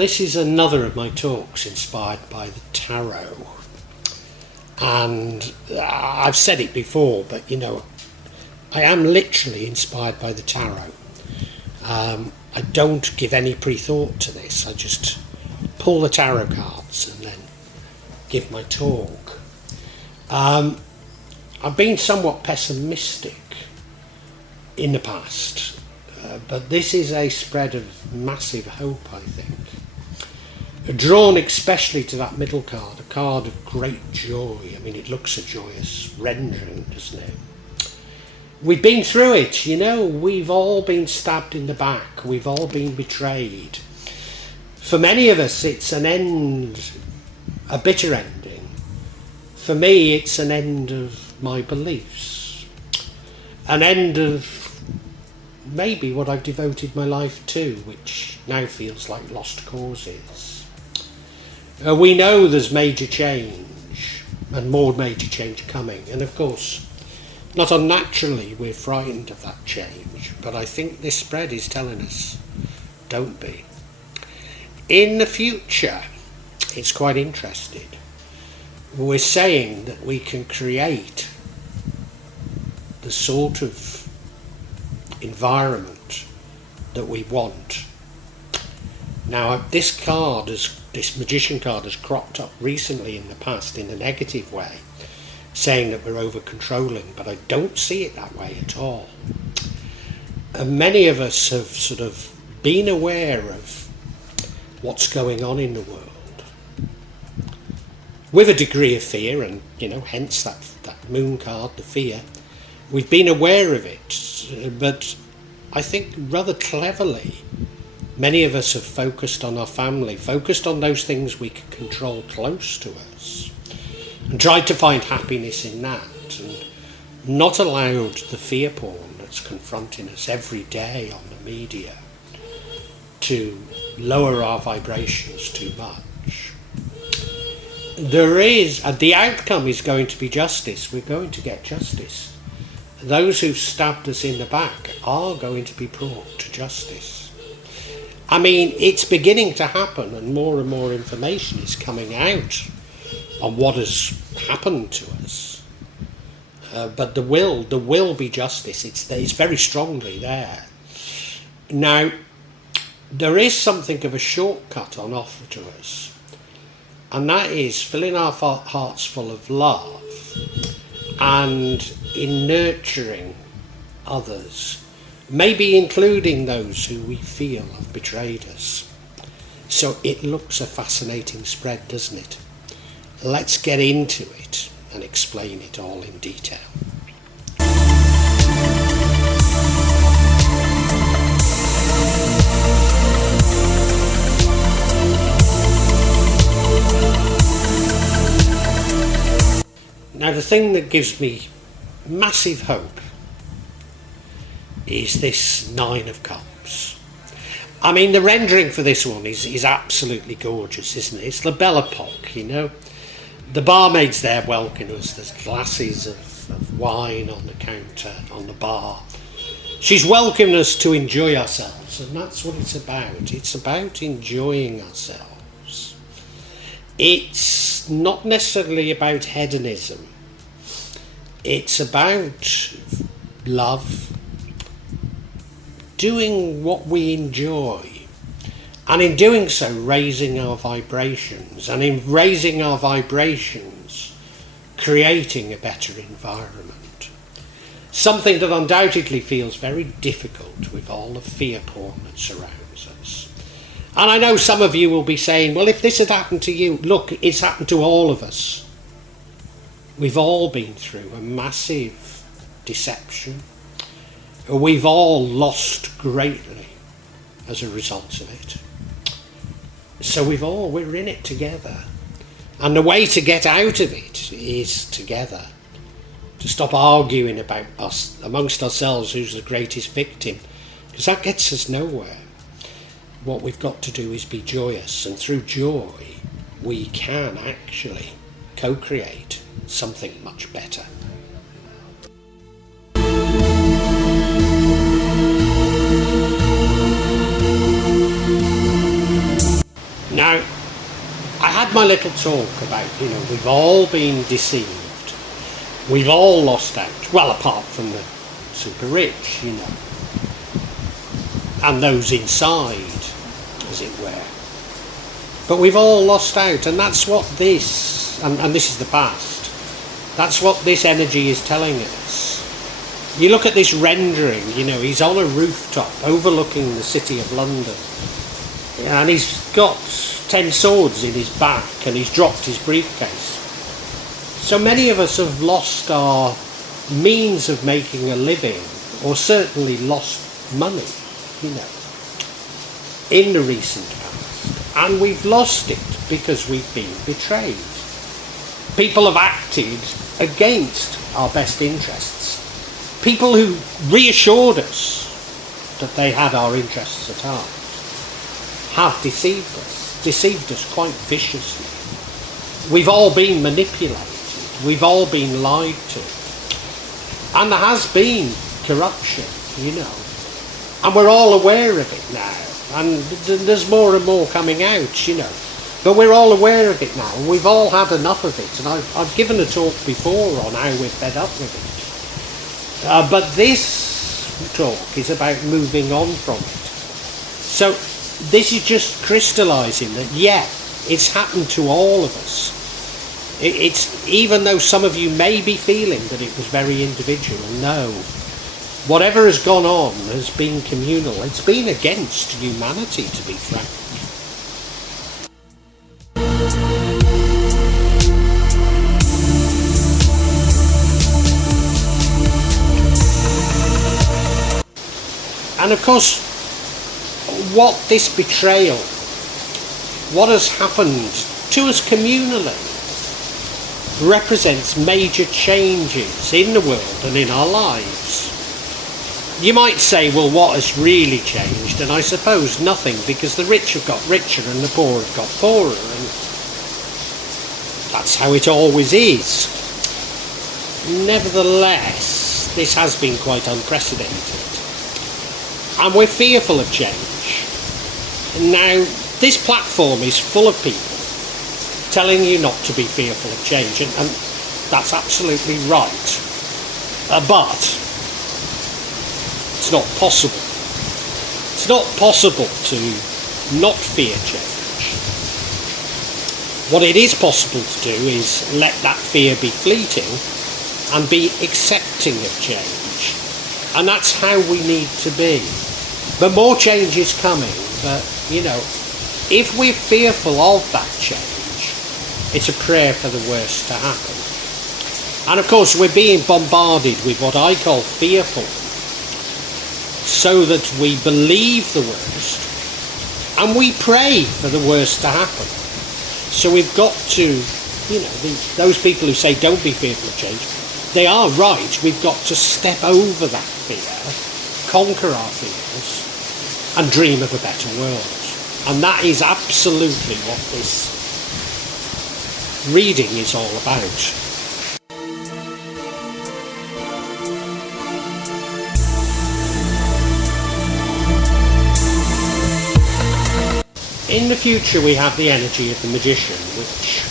This is another of my talks inspired by the tarot. And I've said it before, but I am literally inspired by the tarot. I don't give any pre-thought to this. I just pull the tarot cards and then give my talk. I've been somewhat pessimistic in the past, but this is a spread of massive hope, I think. Drawn especially to that middle card, a card of great joy. I mean, it looks a joyous rendering, doesn't it? We've been through it, we've all been stabbed in the back, we've all been betrayed. For many of us, it's an end, a bitter ending. For me, it's an end of my beliefs, an end of maybe what I've devoted my life to, which now feels like lost causes. We know there's major change, and more major change coming, and of course, not unnaturally, we're frightened of that change, but I think this spread is telling us, don't be. In the future, it's quite interesting. We're saying that we can create the sort of environment that we want. Now, this magician card has cropped up recently in the past in a negative way, saying that we're over-controlling, but I don't see it that way at all. And many of us have sort of been aware of what's going on in the world with a degree of fear, and hence that moon card, the fear. We've been aware of it, but I think rather cleverly many of us have focused on our family, focused on those things we can control close to us, and tried to find happiness in that, and not allowed the fear porn that's confronting us every day on the media to lower our vibrations too much. The outcome is going to be justice. We're going to get justice. Those who stabbed us in the back are going to be brought to justice. I mean, it's beginning to happen, and more information is coming out on what has happened to us. But there will be justice. It's very strongly there. Now, there is something of a shortcut on offer to us, and that is filling our hearts full of love and in nurturing others, maybe including those who we feel have betrayed us. So it looks a fascinating spread, doesn't it? Let's get into it and explain it all in detail. Now, the thing that gives me massive hope is this Nine of Cups. I mean, the rendering for this one is absolutely gorgeous, isn't it? It's the Belle Epoque, The barmaid's there welcoming us. There's glasses of wine on the counter, on the bar. She's welcoming us to enjoy ourselves, and that's what it's about. It's about enjoying ourselves. It's not necessarily about hedonism. It's about love, doing what we enjoy, and in doing so, raising our vibrations, and in raising our vibrations, creating a better environment. Something that undoubtedly feels very difficult with all the fear porn that surrounds us. And I know some of you will be saying, well, if this had happened to you, look, it's happened to all of us. We've all been through a massive deception. We've all lost greatly as a result of it. So we're in it together. And the way to get out of it is together. To stop arguing about us amongst ourselves, who's the greatest victim, because that gets us nowhere. What we've got to do is be joyous, and through joy we can actually co-create something much better. had my little talk about, we've all been deceived. We've all lost out. Well, apart from the super rich, and those inside, as it were. But we've all lost out, and that's what this, and this is the past, that's what this energy is telling us. You look at this rendering, he's on a rooftop overlooking the city of London, and he's got 10 swords in his back, and he's dropped his briefcase. So many of us have lost our means of making a living, or certainly lost money, in the recent past. And we've lost it because we've been betrayed. People have acted against our best interests. People who reassured us that they had our interests at heart have deceived us quite viciously. We've all been manipulated. We've all been lied to. And there has been corruption, and we're all aware of it now. And there's more and more coming out, But we're all aware of it now, and we've all had enough of it. And I've given a talk before on how we're fed up with it. But this talk is about moving on from it. So this is just crystallising that, it's happened to all of us. It's even though some of you may be feeling that it was very individual, no. Whatever has gone on has been communal. It's been against humanity, to be frank. And of course, what this betrayal, what has happened to us communally, represents major changes in the world and in our lives. You might say, well, what has really changed? And I suppose nothing, because the rich have got richer and the poor have got poorer, and that's how it always is. Nevertheless, this has been quite unprecedented, and we're fearful of change. Now, this platform is full of people telling you not to be fearful of change, and that's absolutely right. But it's not possible. It's not possible to not fear change. What it is possible to do is let that fear be fleeting and be accepting of change. And that's how we need to be. But more change is coming. But, if we're fearful of that change, it's a prayer for the worst to happen. And of course, we're being bombarded with what I call fearful, so that we believe the worst and we pray for the worst to happen. So we've got to, those people who say don't be fearful of change, they are right. We've got to step over that fear, conquer our fears, and dream of a better world. And that is absolutely what this reading is all about. In the future we have the energy of the magician, which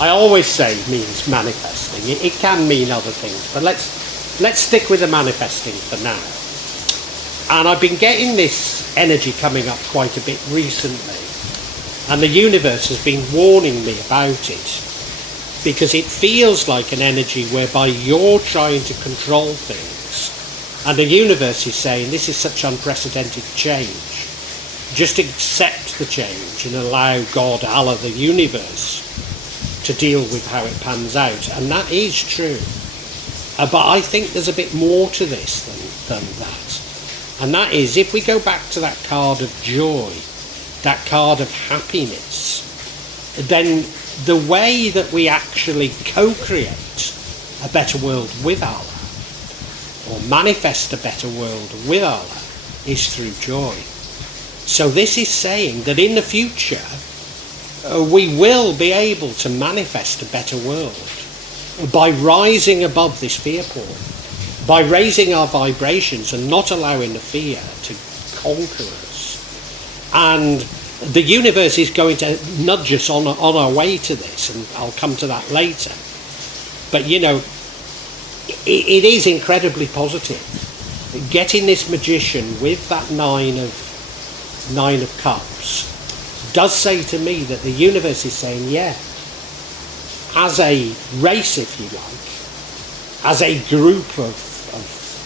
I always say means manifesting. It can mean other things, but let's stick with the manifesting for now. And I've been getting this energy coming up quite a bit recently, and the universe has been warning me about it, because it feels like an energy whereby you're trying to control things, and the universe is saying this is such unprecedented change. Just accept the change and allow God, Allah, the universe, to deal with how it pans out. And that is true. But I think there's a bit more to this than that. And that is, if we go back to that card of joy, that card of happiness, then the way that we actually co-create a better world with Allah, or manifest a better world with Allah, is through joy. So this is saying that in the future, we will be able to manifest a better world by rising above this fear porn, by raising our vibrations and not allowing the fear to conquer us. And The universe is going to nudge us on our way to this, and I'll come to that later. But you know, it is incredibly positive. Getting this magician with that nine of cups does say to me that the universe is saying, yeah, as a race, if you like, as a group of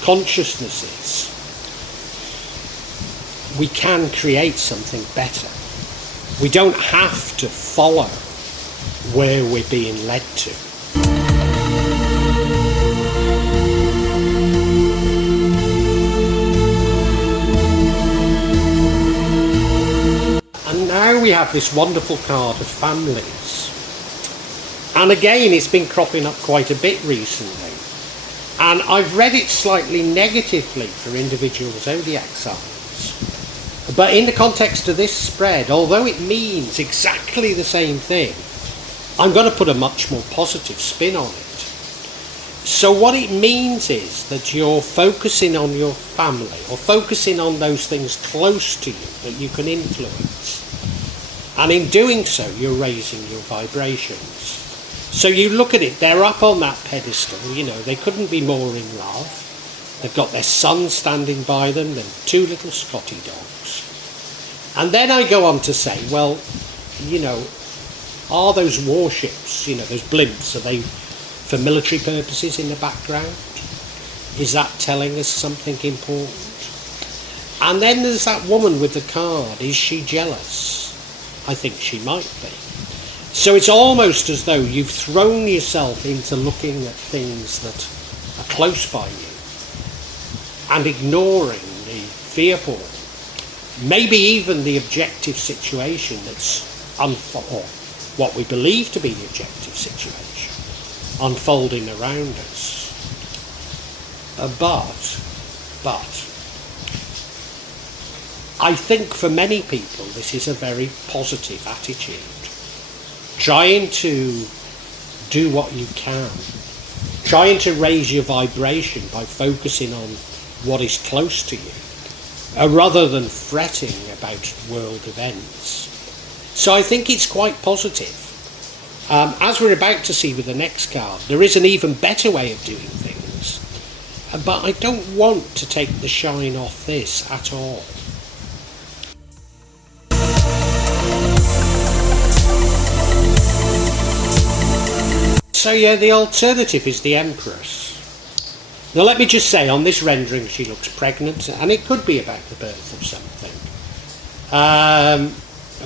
consciousnesses, we can create something better. We don't have to follow where we're being led to. And now we have this wonderful card of families. And again, it's been cropping up quite a bit recently. And I've read it slightly negatively for individual zodiac signs. But in the context of this spread, although it means exactly the same thing, I'm going to put a much more positive spin on it. So what it means is that you're focusing on your family, or focusing on those things close to you that you can influence. And in doing so, you're raising your vibrations. So you look at it, they're up on that pedestal, you know, they couldn't be more in love. They've got their son standing by them, then 2 little Scotty dogs. And then I go on to say, well, you know, are those warships, you know, those blimps, are they for military purposes in the background? Is that telling us something important? And then there's that woman with the card. Is she jealous? I think she might be. So it's almost as though you've thrown yourself into looking at things that are close by you and ignoring the fear porn, maybe even the objective situation that's or what we believe to be the objective situation unfolding around us. But I think for many people this is a very positive attitude. Trying to do what you can. Trying to raise your vibration by focusing on what is close to you, rather than fretting about world events. So I think it's quite positive. As we're about to see with the next card, there is an even better way of doing things. But I don't want to take the shine off this at all. So yeah, the alternative is the Empress. Now let me just say, on this rendering she looks pregnant, and it could be about the birth of something.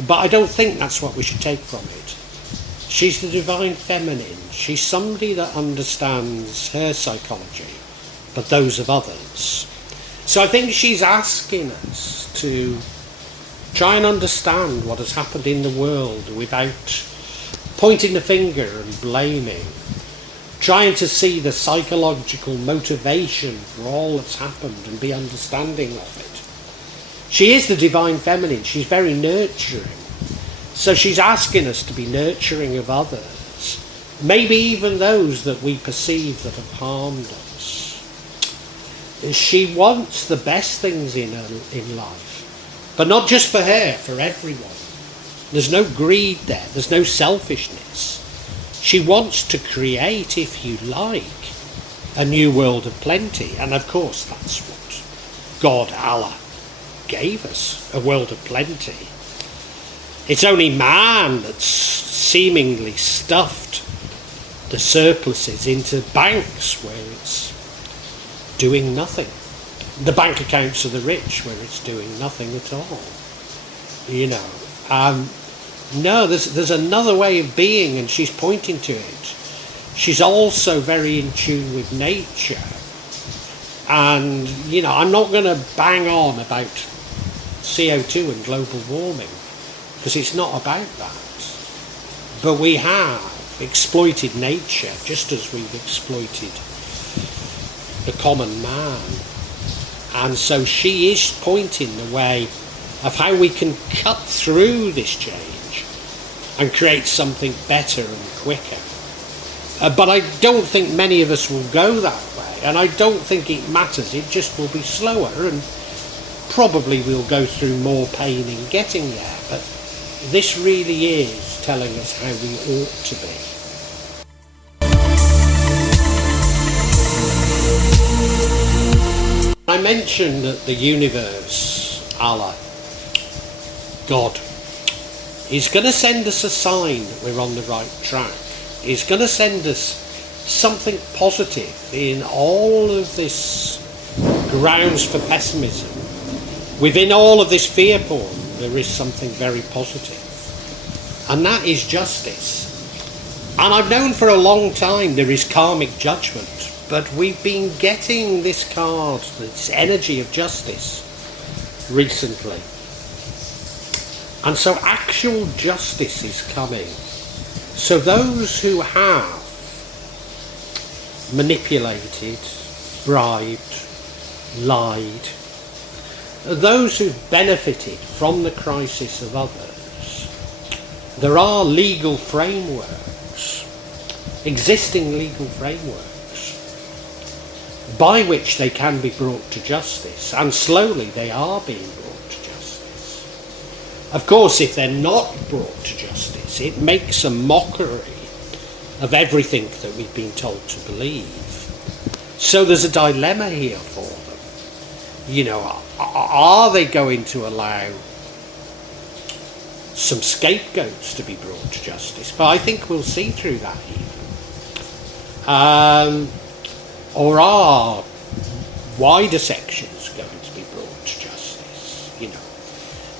But I don't think that's what we should take from it. She's the divine feminine. She's somebody that understands her psychology, but those of others. So I think she's asking us to try and understand what has happened in the world without pointing the finger and blaming. Trying to see the psychological motivation for all that's happened and be understanding of it. She is the divine feminine. She's very nurturing. So she's asking us to be nurturing of others. Maybe even those that we perceive that have harmed us. She wants the best things in life. But not just for her, for everyone. There's no greed there. There's no selfishness. She wants to create, if you like, a new world of plenty. And of course that's what God, Allah, gave us, a world of plenty. It's only man that's seemingly stuffed the surpluses into banks where it's doing nothing. The bank accounts of the rich where it's doing nothing at all. You know, no, there's another way of being, and she's pointing to it. She's also very in tune with nature. And, you know, I'm not going to bang on about CO2 and global warming, because it's not about that. But we have exploited nature just as we've exploited the common man. And so she is pointing the way of how we can cut through this change and create something better and quicker. But I don't think many of us will go that way, and I don't think it matters. It just will be slower, and probably we'll go through more pain in getting there. But this really is telling us how we ought to be. I mentioned that the universe, Allah, God, is going to send us a sign that we're on the right track. He's going to send us something positive in all of this grounds for pessimism. Within all of this fear porn, there is something very positive, and that is justice. And I've known for a long time there is karmic judgment, but we've been getting this card, this energy of justice, recently. And so actual justice is coming. So those who have manipulated, bribed, lied, those who've benefited from the crisis of others, there are legal frameworks, existing legal frameworks, by which they can be brought to justice, and slowly they are being brought to justice. Of course, if they're not brought to justice, it makes a mockery of everything that we've been told to believe. So there's a dilemma here for them. You know, are they going to allow some scapegoats to be brought to justice? But I think we'll see through that even. Or are wider sections going to be brought to justice? You know.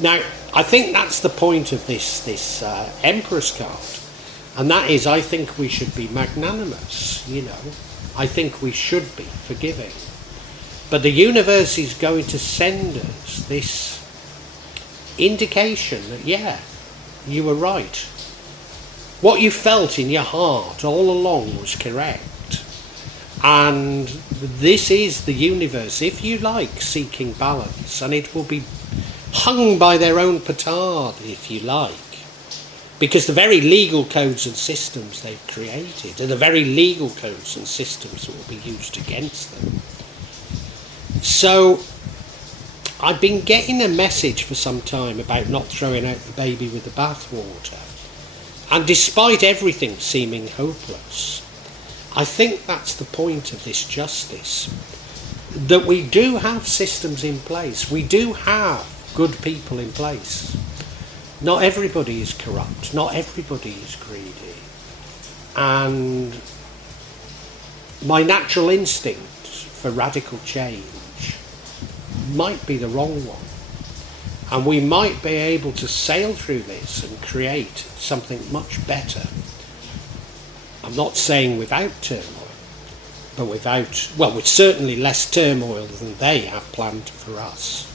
Now, I think that's the point of this Emperor's card, and that is, I think we should be magnanimous. You know, I think we should be forgiving. But the universe is going to send us this indication that, yeah, you were right. What you felt in your heart all along was correct. And this is the universe, if you like, seeking balance, and it will be hung by their own petard, if you like, because the very legal codes and systems they've created are the very legal codes and systems that will be used against them. So I've been getting a message for some time about not throwing out the baby with the bathwater, and despite everything seeming hopeless, I think that's the point of this justice, that we do have systems in place, we do have good people in place. Not everybody is corrupt, not everybody is greedy, and my natural instinct for radical change might be the wrong one, and we might be able to sail through this and create something much better. I'm not saying without turmoil, but with certainly less turmoil than they have planned for us.